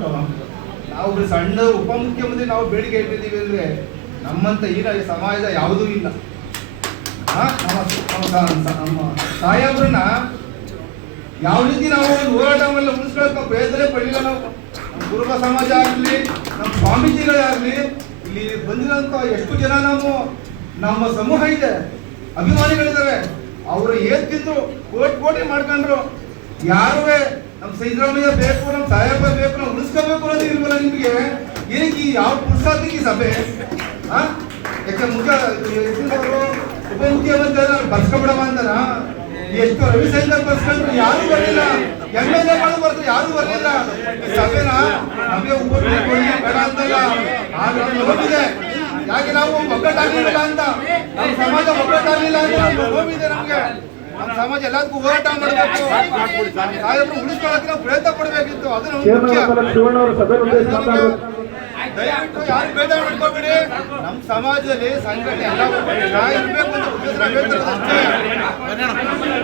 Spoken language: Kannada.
ಬಿಟ್ಬಿಟ್ಟು ನಾವು ಸಣ್ಣ ಉಪಮುಖ್ಯಮಂತ್ರಿ ನಾವು ಬೇಡಿಕೆ ಇಟ್ಟಿದ್ದೀವಿ ಅಂದ್ರೆ ನಮ್ಮಂತ ಈಗ ಸಮಾಜ ಯಾವುದೂ ಇಲ್ಲ. ನಮ್ಮ ಸಾಹೇಬ್ರನ್ನ ಯಾವ ರೀತಿ ನಾವು ಒಂದು ಹೋರಾಟ ಮೇಲೆ ಉಳಿಸ್ಕೊಳ್ಳೋಕೆ ಪ್ರಯತ್ನ ಪಡಲಿಲ್ಲ. ನಾವು ನಮ್ಮ ಕುರುಬ ಸಮಾಜ ಆಗಲಿ, ನಮ್ಮ ಸ್ವಾಮೀಜಿಗಳಾಗಲಿ, ಇಲ್ಲಿ ಬಂದಿರೋಂಥ ಎಷ್ಟು ಜನ ನಮ್ಮ ಸಮೂಹ ಇದೆ, ಅಭಿಮಾನಿಗಳಿದ್ದಾರೆ, ಅವರು ಏನ್ ತಿಂದ್ರು ಕೋಟಿ ಮಾಡ್ಕೊಂಡ್ರು. ಯಾರುವೆ ನಮ್ಮ ಸಿದ್ದರಾಮಯ್ಯ ಬೇಕು, ನಮ್ಮ ಸಾಹೇಬ ಬೇಕು, ನಾವು ಉಳಿಸ್ಕೋಬೇಕು ಅನ್ನೋದು ಇಲ್ವಲ್ಲ ನಿಮ್ಗೆ? ಏನಕ್ಕೆ ಯಾವ ಪುರುಷಾರ್ಥಕ್ಕೆ ಸಭೆ? ಯಾಕೆ ಉಪಮುಖ್ಯಮಂತ್ರಿ ಬರ್ಸ್ಕೊಬಿಡವ ಅಂತಾರ? ಎಷ್ಟು ರವಿಶಂಕರ್ ಬರ್ಸ್ಕೊಂಡ್ರು ಯಾರು ಬರಲಿಲ್ಲ, MLA ಬರ್ತಾರೆ ಯಾರು ಬರಲಿಲ್ಲ. ಈ ಸಭೆನ ನಮಗೆ ಉಪಮುಖ್ಯಮಂತ್ರಿ ಬೇಡ ಅಂತಲ್ಲ, ನೋವಿದೆ. ಯಾಕೆ ನಾವು ಒಗ್ಗಟ್ಟಾಗಲಿಲ್ಲ ಅಂತ, ನಮ್ಮ ಸಮಾಜ ಒಗ್ಗಟ್ಟಾಗಲಿಲ್ಲ ಅಂತ ನೋವಿದೆ ನಮ್ಗೆ. ನಮ್ಮ ಸಮಾಜ ಎಲ್ಲದಕ್ಕೂ ಹೋರಾಟ ಮಾಡಬೇಕು, ಸಾಹೇಬ್ರು ಉಳಿಸ್ಕೊಳ್ಳೋಕೆ ನಾವು ಪ್ರಯತ್ನ ಪಡಬೇಕಿತ್ತು. ಅದನ್ನು ದಯವಿಟ್ಟು ಯಾರು ಬೇಜಾರು ಮಾಡ್ಕೋಬೇಡಿ. ನಮ್ಮ ಸಮಾಜದಲ್ಲಿ ಸಂಘಟನೆ ಎಲ್ಲ ಇರಬೇಕು ಅಂತ ಹೇಳ್ತಾರೆ ಅಷ್ಟೇ.